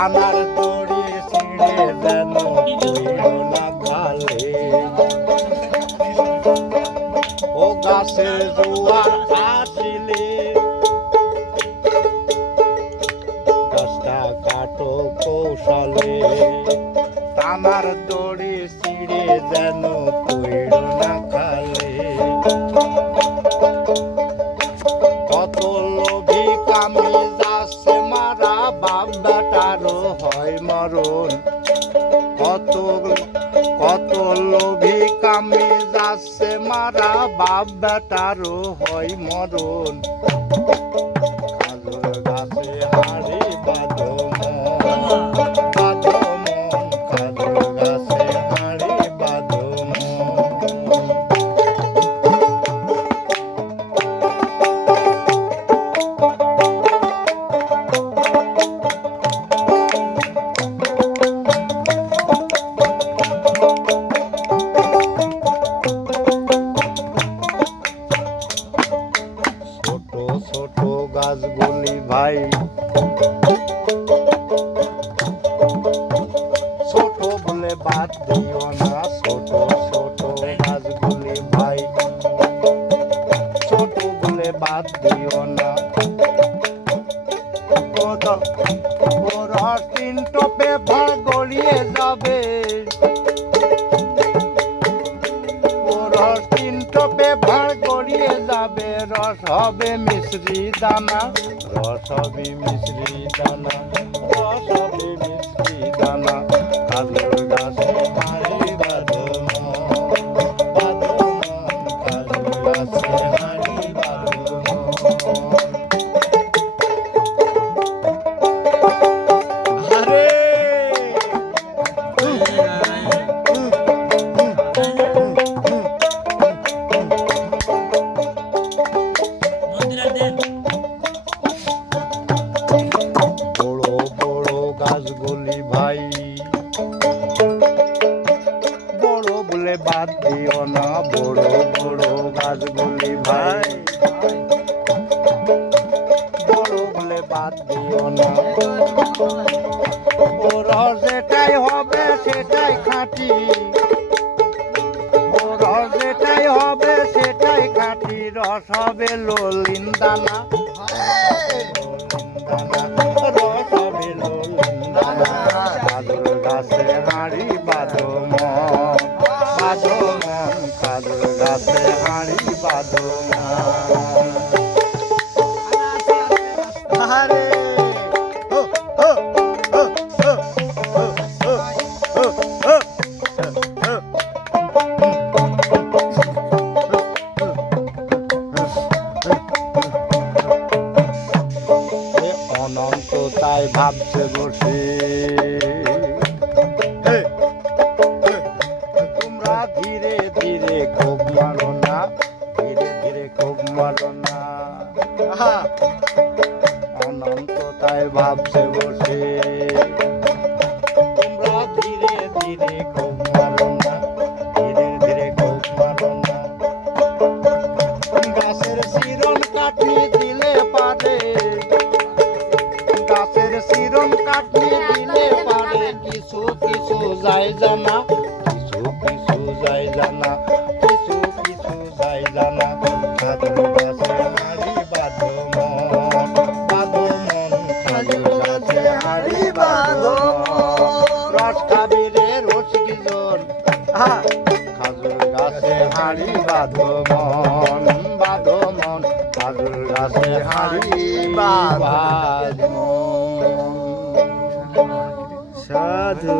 টানার দড়ি ছিঁড়ে যেন পড়িল না ভালে। ও গাছের জোয়ার আসিলে গাছটা কাটো কৌশলে। টানার দড়ি ছিঁড়ে যেন পড়িল না খালে। কত লোভী কামি যাচ্ছে মারা বাপ বেটারও হয় মরণ। কত লোভী কামি যাচ্ছে মারা বাপ বেটারও হয় মরণ। খাজুর গাছে হাড়ি বাঁধো মন, বাঁধো মন, খাজুর গাছে হাড়ি বাঁধো মন। ছোট গাছগুলি ভাই ছোট বলে বাদ দিও না। ছোট গাছগুলি ভাই ছোট বলে বাদ দিও না। ওর তিন টপে ভাড় গড়িয়ে যাবে। তিন টপে ভাড় গড়িয়ে যাবে। রস হবে মিশ্রি দানা, রস হবে মিশ্রি দানা, রস হবে মিশ্রি দানা। খাজুর গাছে হাড়ি বাঁধো মন, বাঁধো মন, খাজুর গাছে হাড়ি বাঁধো মন। আরে গাছগুলি ভাই বড় বলে বাদ দিও না। বড় গাছগুলি ভাই বড় বলে বাদ দিও না। ওরা যেটাই হবে সেটাই খাঁটি, ওরা যেটাই হবে সেটাই খাঁটি। রস হবে ললিন দানা, রস হবে ললিন দানা। খাজুর গাছে হাড়ি বাঁধো মন, বাঁধো মন, খাজুর গাছে হাড়ি বাঁধো মন। আরে অনন্ত তাই ভাবছে বসে। তোমরা ধীরে ধীরে খুব মারো না, ধীরে ধীরে খুব মারো না। অনন্ত তাই ভাবছে বসে। তোমরা ধীরে ধীরে খুব মারো না, ধীরে ধীরে খুব মারো না। গাছের শিরন কাটি দিলে পারে, গাছের শিরন কাটি দিলে পারে। কিছু কিছু যায় জানা, কিছু কিছু যায় জানা, কিছু কিছু যায় জানা। খাজুর গাছে হাড়ি বাঁধো মন, বাঁধো মন, খাজুর গাছে হাড়ি বাঁধো মন। রস খাবি রে রসিকজন, খাজুর গাছে হাড়ি বাঁধো মন, বাঁধো মন, খাজুর গাছে হাড়ি বাঁধো মন। সাধু।